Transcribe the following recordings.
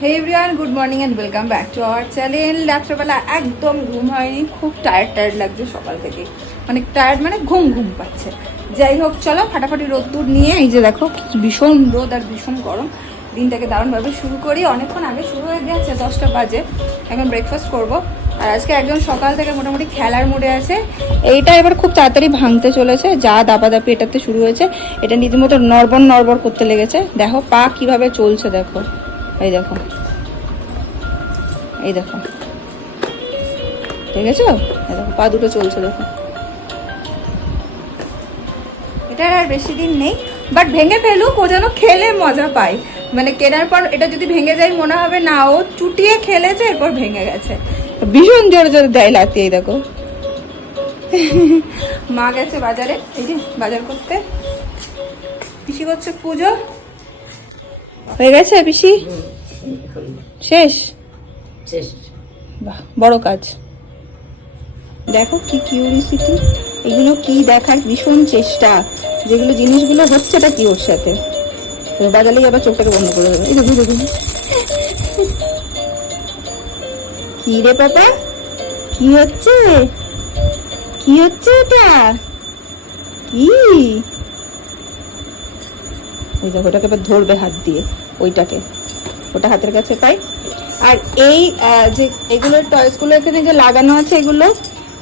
Hey everyone, good morning and welcome back to our channel. রাত্রেবেলা একদম ঘুম হয়নি, খুব টায়ার্ড লাগছে সকাল থেকে, অনেক টায়ার্ড, মানে ঘুম পাচ্ছে। যাই হোক, চলো ফাটাফাটি রোদ্দুর নিয়ে, এই যে দেখো ভীষণ রোদ আর ভীষণ গরম, দিনটাকে দারুণভাবে শুরু করি। অনেকক্ষণ আগে শুরু হয়ে গেছে, 10টা বাজে। এখন ব্রেকফাস্ট করব। আর আজকে একজন সকাল থেকে মোটামুটি খেলার মুডে আছে। এইটা এবার খুব তাড়াতাড়ি ভাঙতে চলেছে, যা দাপাদাপি এটাতে শুরু হয়েছে। এটা নিজের মতো নড়বড় করতে লেগেছে। দেখো পা কিভাবে চলছে, দেখো, এই দেখো, এই দেখো, ঠিক আছে, এই দেখো পা দুটো চলছে, দেখো। এটা আর বেশি দিন নেই, বাট ভেঙে ফেলুক, ও যেন খেলে মজা পায়। মানে কেনার পর এটা যদি ভেঙে যায় মনে হবে না ও চুটিয়ে খেলেছে, এরপর ভেঙে গেছে। ভীষণ জোরে জোরে দেয় লাথি, এই দেখো। মা গেছে বাজারে, এই যে বাজার করতে। পিসি করছে পুজো। হয়ে গেছে পিসি? শেষ? বাহ, বড় কাজ। দেখো কি কিউরিসিটি, এগুলো কি দেখার ভীষণ চেষ্টা, যেগুলো জিনিসগুলো হচ্ছেটা কি ওর সাথে। বাজালেই আবার চোখটাকে বন্ধ করে দেবে। কি রে পাপা, কি হচ্ছে, কি হচ্ছে এটা, কি? এই দেখো, ওটাকে এবার ধরবে হাত দিয়ে, ওইটাকে, ওটা হাতের কাছে পাই। আর এই যে এগুলোর টয়েসগুলো এখানে যে লাগানো আছে,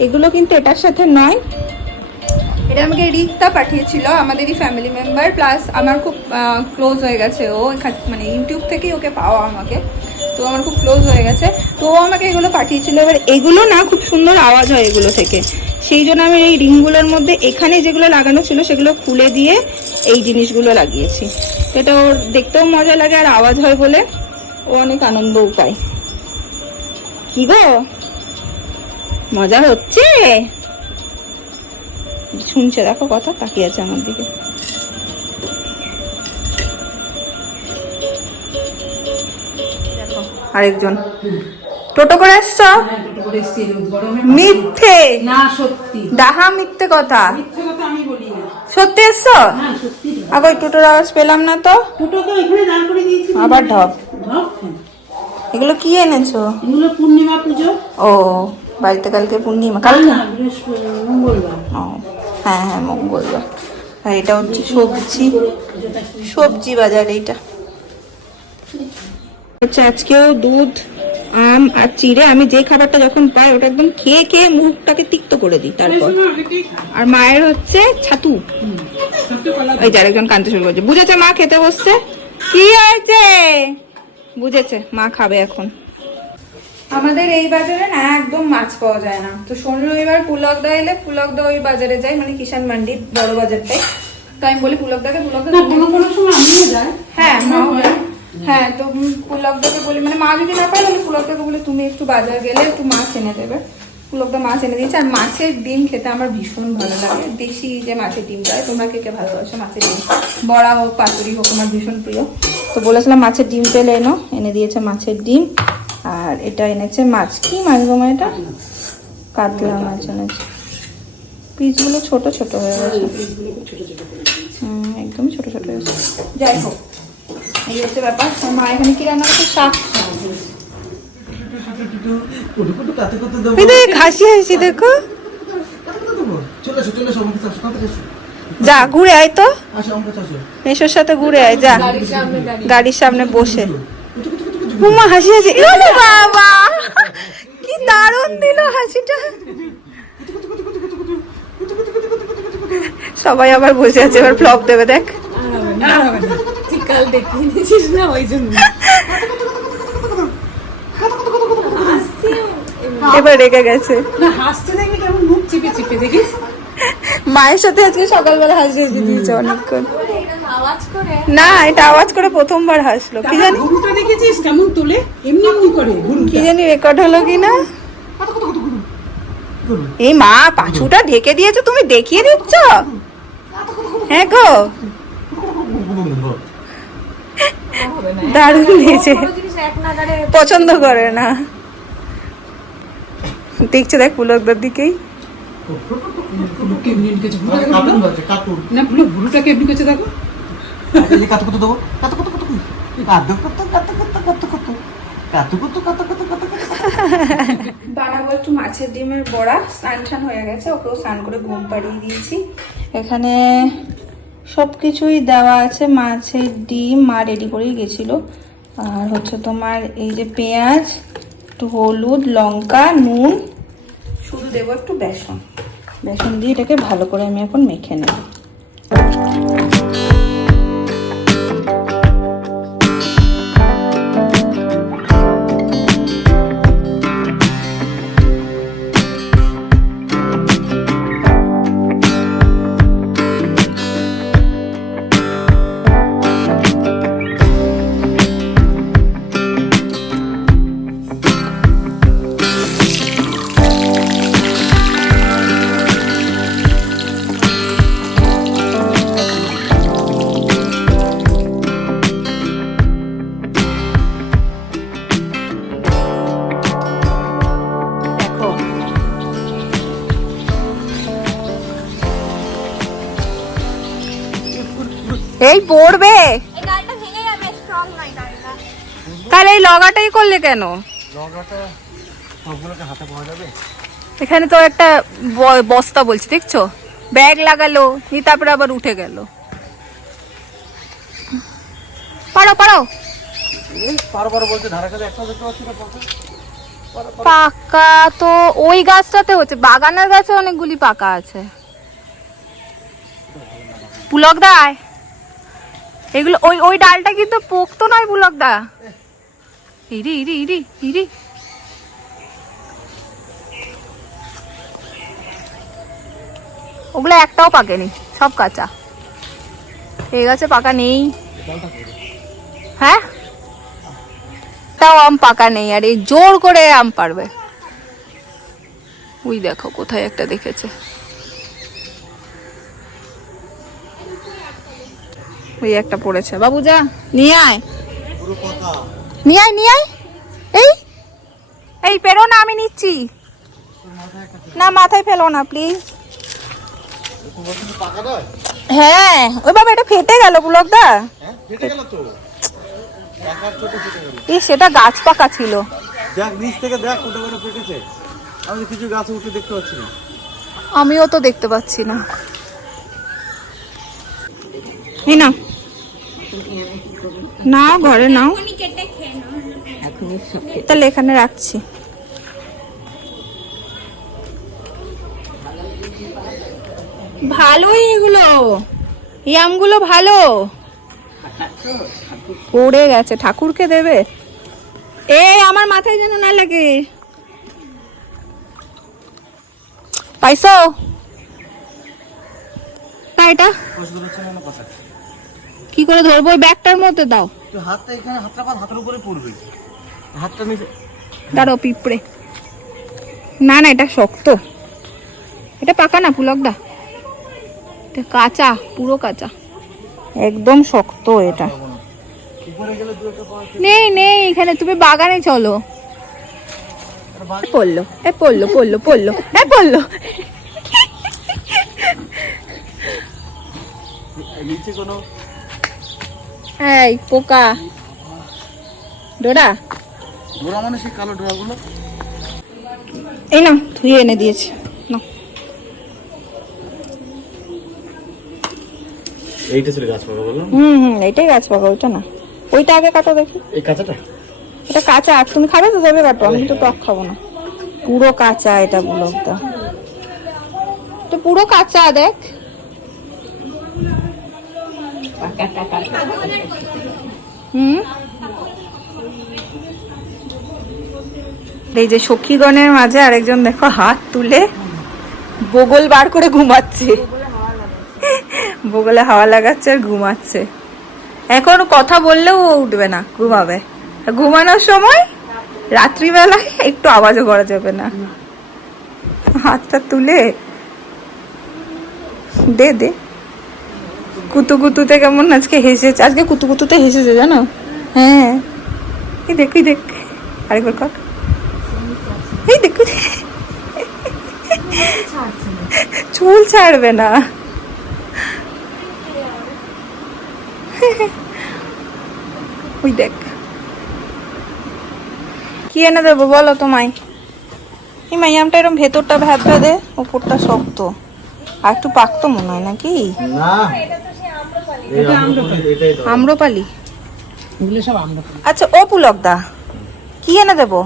এগুলো কিন্তু এটার সাথে নয়। এটা আমাকে রিক্তা পাঠিয়েছিল, আমাদেরই ফ্যামিলি মেম্বার, প্লাস আমার খুব ক্লোজ হয়ে গেছে ও, মানে ইউটিউব থেকেই ওকে পাওয়া আমাকে, তো আমার খুব ক্লোজ হয়ে গেছে। তো ও আমাকে এগুলো পাঠিয়েছিল। এবার এগুলো না খুব সুন্দর আওয়াজ হয় এগুলো থেকে, সেই জন্য আমি এই রিংগুলোর মধ্যে এখানে যেগুলো লাগানো ছিল সেগুলো খুলে দিয়ে এই জিনিসগুলো লাগিয়েছি। এটা ওর দেখতেও মজা লাগে আর আওয়াজ হয় বলে ও অনেক আনন্দও পায়। কি গো, মজা হচ্ছে? শুনছে, দেখো কথা, তাকিয়ে আছে আমার দিকে। দেখো আরেকজন টোটো করে এসছো? মিথ্যে না, সত্যি, ডাহা মিথ্যে কথা, সত্যি এসছো? আবার টোটোর আওয়াজ পেলাম না তো। আবার ঢপ। এগুলো কি এনেছো? এগুলো পূর্ণিমা পুজো। ও, বাড়িতে কালকে পূর্ণিমা, কালকে মঙ্গলবার। ও হ্যাঁ হ্যাঁ, মঙ্গলবার। আর এটা হচ্ছে সবজি বাজার। এইটা হচ্ছে আজকেও দুধ, আম আর চিড়ে। আমি যে খাবারটা যখন পাই ওটা একদম খেয়ে খেয়ে মুখটাকে তিক্ত করে দিই তারপর। আর মায়ের হচ্ছে ছাতু। এই যে আরেকজন কাঁদতে শুরু করছে, বুঝেছে মা খেতে বসছে। কি হয়েছে? বুঝেছে, মা খাবে এখন। আমাদের এই বাজারে না একদম মাছ পাওয়া যায় না, তো শনি রবিবার পুলকদা এলে পুলকদা ওই বাজারে যাই, মানে কিষান মান্ডি বড় বাজারটাই। তো আমি বলি পুলকদাকে, হ্যাঁ মাও যায়, হ্যাঁ। তো পুলকদাকে বলি, মানে মা যদি না পায় তাহলে পুলকদাকে বলি তুমি একটু বাজার গেলে একটু মাছ এনে দেবে। পুলকদা মাছ এনে দিয়েছে। আর মাছের ডিম খেতে আমার ভীষণ ভালো লাগে, দেশি যে মাছের ডিমটা হয়। তোমরা কে কে ভালোবাসো মাছের ডিম? বড়া হোক পাতুরি হোক, আমার ভীষণ প্রিয়। তো বলেছিলাম মাছের ডিম পেলে এনে দিয়েছে মাছের ডিম। আর এটা এনেছে মাছ, কি মাছ গো মা? এটা কাতলা মাছ এনেছে। পিসগুলো ছোট ছোট হয়ে গেছে, একদম ছোট ছোট হয়ে গেছে। যাই হোক, এই হচ্ছে ব্যাপার। মা এখানে কি রান্না হচ্ছে? শাক। হাসি হাসি দেখো, যা ঘুরে আয় তো, মেশোর সাথে ঘুরে আয়, যা গাড়ির সামনে বসে। হুমা হাসি হাসি, বাবা কি দারুণ দিল হাসিটা। সবাই আবার বসে আছে, এবার ফ্লপ দেবে দেখ। কাল দেখিয়ে নিয়েছিস না, ওই জন্য এবার রেগে গেছে। হাসতে দেখবি কেমন মুখ চিপে চিপে, দেখিস। মায়ের সাথে আজকে সকালবেলা হাসি হাসি দিয়েছে অনেকক্ষণ। না, এটা আওয়াজ করে প্রথমবার হাসলো। কি জানি দেখেছিস কেমন তোলে, এমনি এমনি করে, কি জানি রেকর্ড হলো কিনা। এই মা পাছুটা ঢেকে দিয়েছে, তুমি দেখিয়ে দিচ্ছ? হ্যাঁ গো, দারুণ দিয়েছে, পছন্দ করে না। দেখছে, দেখ পুলকদার দিকেই। বানাবো একটু মাছের ডিমের বড়া। স্নান টান হয়ে গেছে, ওকেও স্নান করে ঘুম পাড়িয়ে দিয়েছি। এখানে সব কিছুই দেওয়া আছে, মাছের ডিম মা রেডি করেই গেছিল। আর হচ্ছে তোমার এই যে পেঁয়াজ, একটু হলুদ, লঙ্কা, নুন, শুধু দেবো একটু বেসন। বেসন দিয়ে এটাকে ভালো করে আমি এখন মেখে নেব। এই পড়বে, তাহলে এই লগাটাই করলে কেন? এখানে তো একটা বস্তা বলছি, দেখছো, ব্যাগ লাগালো নি, তারপরে আবার উঠে গেল। পারো পারো, পাকা তো ওই গাছটাতে হচ্ছে, বাগানের গাছে অনেকগুলি পাকা আছে। পুলক দায় এগুলো, ওই ওই ডালটা কিন্তু পোক্ত নয় পুলক দা। ইরি ইরি ইরি ইরি, ওগুলো একটাও পাকেনি, সব কাঁচা। এই গাছে পাকা নেই। হ্যাঁ, তাও আম পাকা নেই, আর এই জোর করে আম পারবে। ওই দেখো কোথায় একটা দেখেছে, ওই একটা পড়েছে। বাবু যা নিয়ে আয়, নিয়ে আয়, নিয়ে আয়। এই এই পেরো না, আমি নিচ্ছি না, মাথায় ফেলো না প্লিজ। হ্যাঁ ওই বাবা, এটা ফেটে গেল পুলক দা। এই সেটা গাছ পাকা ছিল। দেখ নিচ থেকে দেখ, কোথা করে ফেটেছে। আমি কিছু গাছ উঠে দেখতে পাচ্ছি না। আমিও তো দেখতে পাচ্ছি না। এই নাও, নাও ঘরে নাও, তাহলে এখানে রাখছি। ভালোই এগুলো, এই আমগুলো ভালো। পড়ে গেছে, ঠাকুরকে দেবে। এই আমার মাথায় যেন না লাগে। পাইছো এটা কি করে ধরবো? ব্যাগটার মধ্যে দাও। হাতটা এখানে, হাতটা পার হাতের উপরে পড়বে, হাতটা নিচে দাঁড়াও। পিঁপড়ে না না, এটা শক্ত, এটা পাকা না পুলক দা, এটা কাঁচা, পুরো কাঁচা, একদম শক্ত। এটা নেই নেই এখানে, তুমি বাগানে চলো। পড়লো, এ পড়লো পড়লো পড়লো, এ পড়লো। নিচে কোনো এই পোকা, ডোরা, ডোরা মানে সেই কালো ডোরাগুলো। এই না, ধুয়ে এনে দিয়েছি না। এইটা ছিল গাছ পাকা বললাম। এইটাই গাছ পাকা, ওইটা না। ওইটা আগে কাটো দেখি। এই কাঁচাটা, এটা কাঁচা। আর তুমি খাবে তো যাবে কাটো, আমি তো টক খাবো না। পুরো কাঁচা এটা বুলকদা, তো পুরো কাঁচা। দেখ এই যে সখীগণের মাঝে আরেকজন দেখো হাত তুলে বগল বার করে ঘুমাচ্ছে, বগলে হাওয়া লাগাচ্ছে আর ঘুমাচ্ছে। এখন কথা বললেও ও উঠবে না, ঘুমাবে। ঘুমানোর সময় রাত্রিবেলায় একটু আওয়াজও করা যাবে না। হাতটা তুলে দে দে। কুতুকুতুতে কেমন আজকে হেসেছে, আজকে কুতুকুতুতে হেসেছে জানো। হ্যাঁ এই দেখ, এই দেখ, আরেকবার কর। এই দেখ, চুল ছাড়বে না। ওই দেখ, কি এনে দেবো বলো তোমায়? এই মাইয়ামটা এরকম ভেতরটা ভ্যাদ ভেদে, উপরটা শক্ত, আর একটু পাকতো মনে হয় নাকি? না আম্রপালি, আচ্ছা ও পুলক দা কি এনে দেবো?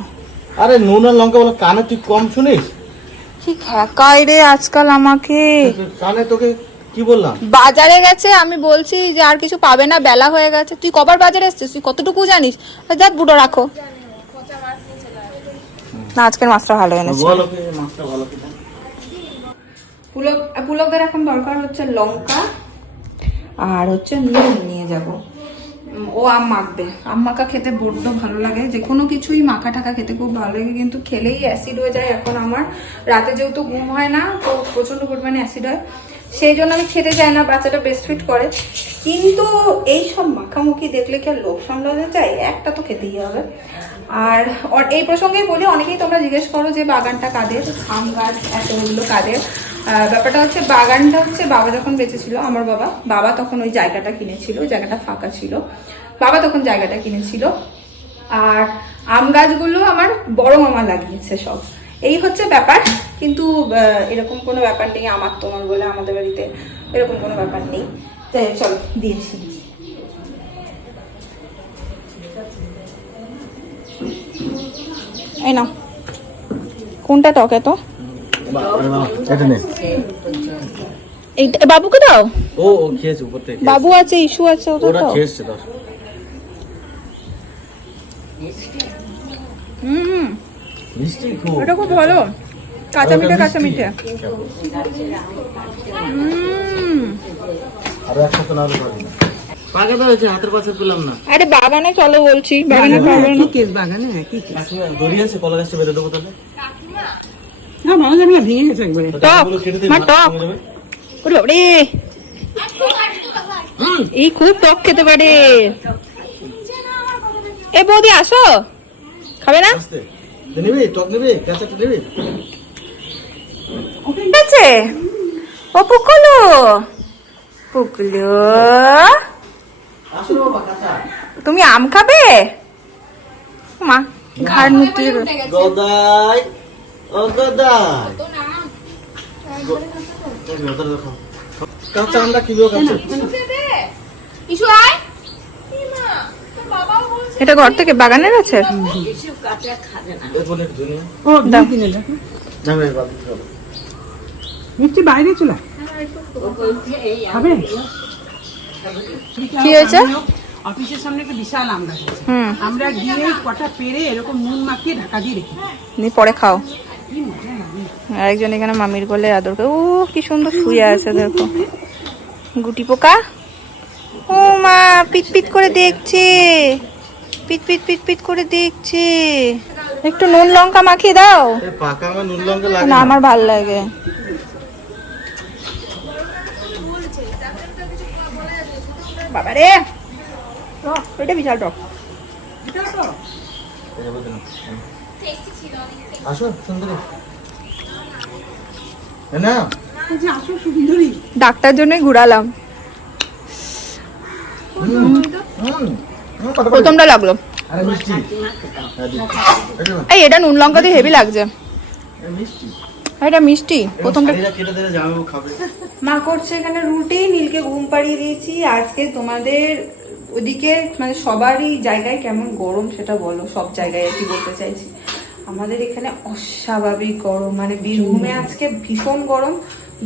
আরে নুন আর লঙ্কা বলে কানে তুই কম শুনিস? কি খাকাই রে আজকাল আমাকে। কানে তোকে কি বললাম? বাজারে গেছে, আমি বলছি যে আর কিছু পাবে না, বেলা হয়ে গেছে। তুই কবার বাজারে এসছিস? তুই কতটুকু জানিস? দেখ বুটো রাখো না, আজকের মাছটা ভালো এনেছে। বলো কি মাছটা ভালো কিনা। পুলকদের এখন দরকার হচ্ছে লঙ্কা আর হচ্ছে নুন নিয়ে যাব। ও আম মাখবে, আম মাখা খেতে বড্ড ভালো লাগে, যে কোনো কিছুই মাখা টাকা খেতে খুব ভালো লাগে, কিন্তু খেলেই অ্যাসিড হয়ে যায়। এখন আমার রাতে যেহেতু ঘুম হয় না, তো প্রচন্ড পরিমাণে অ্যাসিড হয়, সেই জন্য আমি খেতে চাই না। বাচ্চাটা ব্রেস্ট ফিড করে, কিন্তু এই সব মাখামুখি দেখলে কি আর লোভ সামলাতে চাই? একটা তো খেতেই হবে। আর এই প্রসঙ্গেই বলি, অনেকেই তোমরা জিজ্ঞেস করো যে বাগানটা কাদের, আম গাছ এতগুলো কাদের। ব্যাপারটা হচ্ছে বাগানটা হচ্ছে বাবা যখন বেঁচে ছিল, আমার বাবা তখন ওই জায়গাটা কিনেছিল, ওই জায়গাটা ফাঁকা ছিল, বাবা তখন জায়গাটা কিনেছিল। আর আম গাছগুলো আমার বড় মামা লাগিয়েছে সব, এই হচ্ছে ব্যাপার। কিন্তু এরকম কোনো ব্যাপার নেই আমার তোমার বলে, আমাদের বাড়িতে এরকম কোনো ব্যাপার নেই। তাই চলো দিয়েছি। এই নাও, কোনটা টক এত? এটা নে। এইটা বাবুকে দাও। ও খেয়েছে উপর থেকে। বাবু আছে, ইস্যু আছে, ওরা খেয়েছে দাও। মিষ্টি খুব। এটা খুব ভালো, কাঁচা মিঠে কাঁচা মিঠে। আর একসাথে না হলে পারবি না। পাকাটা হয়েছে, হাতের কাছে পেলাম না। আরে বাগানে চলো বলছি, বাগানে পাবে না। কি কেস বাগানে কি কেস? দড়ি আছে, কলা গাছটা বেঁধে দেবো তাহলে। না ভালো যাবে না, ভেঙে গেছে একবারে। টক, মা টক। ওরে বাবারে, এই খুব টক খেতে পারে। এ বৌদি আসো, খাবে না? আস্তে নিবি, টক নিবি, কাঁচাটা নিবি। ঠিক আছে ও পুকুলু, পুকুলু আসো বাবা, কাঁচা। তুমি আম খাবে? মা ঘাড় নুতে গদাই, ও গদাই। কাঁচা আমরা কিভাবে খাচ্ছি? এটা ঘর থেকে বাগানের আছে। এরপরে দুনিয়া ও দুই দিনে দেখো যাবে বাবা চলো। মিষ্টি বাইরে চলে খাবে। কি হয়েছে? অফিসের সামনে একটা বিশাল আম গাছ আছে, হুম, আমরা গিয়ে কটা পেরে এরকম নুন মাখিয়ে ঢাকা দিয়ে রেখে দিই। নি পরে খাও। কি মজা লাগে। আরেকজন এখানে মামির কোলে আদর করে, ও কি সুন্দর শুয়ে আছে দেখো। গুটি পোকা, ও মা পিট পিট করে দেখছে, পিট পিট পিট পিট করে দেখছে। একটু নুন লঙ্কা মাখিয়ে দাও এই পাকা আমার নুন লঙ্কা লাগে না, না। আমার ভাল লাগে। বাবা রে, এটা বিশাল টক। আসো সুন্দরী। না এই যে আসো সুন্দরী। ডাক্তার জন্যই ঘুরালাম। প্রথমটা লাগলো, আরে মিষ্টি। এই এটা নুন লঙ্কা দিয়ে হেভি লাগছে। মিষ্টি। এটা মিষ্টি প্রথমটা। কেটে দিলে জামাইবাবু খাবে। মা করছে এখানে রুটি, নীলকে ঘুম পাড়িয়ে দিয়েছি। আজকে তোমাদের ওদিকে মানে সবারই জায়গায় কেমন গরম সেটা বলো। সব জায়গায় আর কি বলতে চাইছি, আমাদের এখানে অস্বাভাবিক গরম, মানে বীরভূমে আজকে ভীষণ গরম,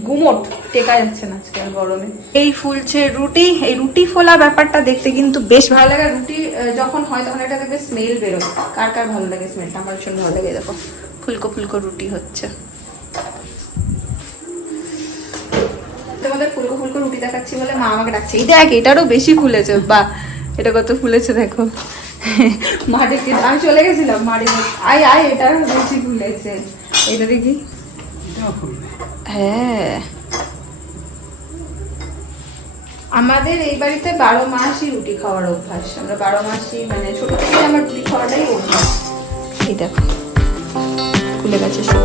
গুমোট টেকা যাচ্ছে না আজকে আর গরমে। এই ফুলছে রুটি, এই রুটি ফোলা ব্যাপারটা দেখতে কিন্তু বেশ ভালো লাগে। রুটি যখন হয় তখন একটা দেখবে স্মেল বেরোয়, কার কার ভালো লাগে স্মেলটা? আমার ভীষণ ভালো লাগে। দেখো ফুলকো ফুলকো রুটি হচ্ছে। তোমাদের ফুলকো ফুলকো রুটি দেখাচ্ছি বলে মা আমাকে ডাকছে, এই দেখ এটারও বেশি ফুলেছে, বা এটা কত ফুলেছে দেখো। মা ডেকে, আমি চলে গেছিলাম, মা ডেকে আয় আয় এটারও বেশি ফুলেছে, এটা দেখি। হ্যাঁ, আমাদের এই বাড়িতে 12 মাসই রুটি খাওয়ার অভ্যাস। আমরা 12 মাসই, মানে ছোট থেকে আমার রুটি খাওয়াটাই অভ্যাস। এই দেখো ফুলে গেছে সব।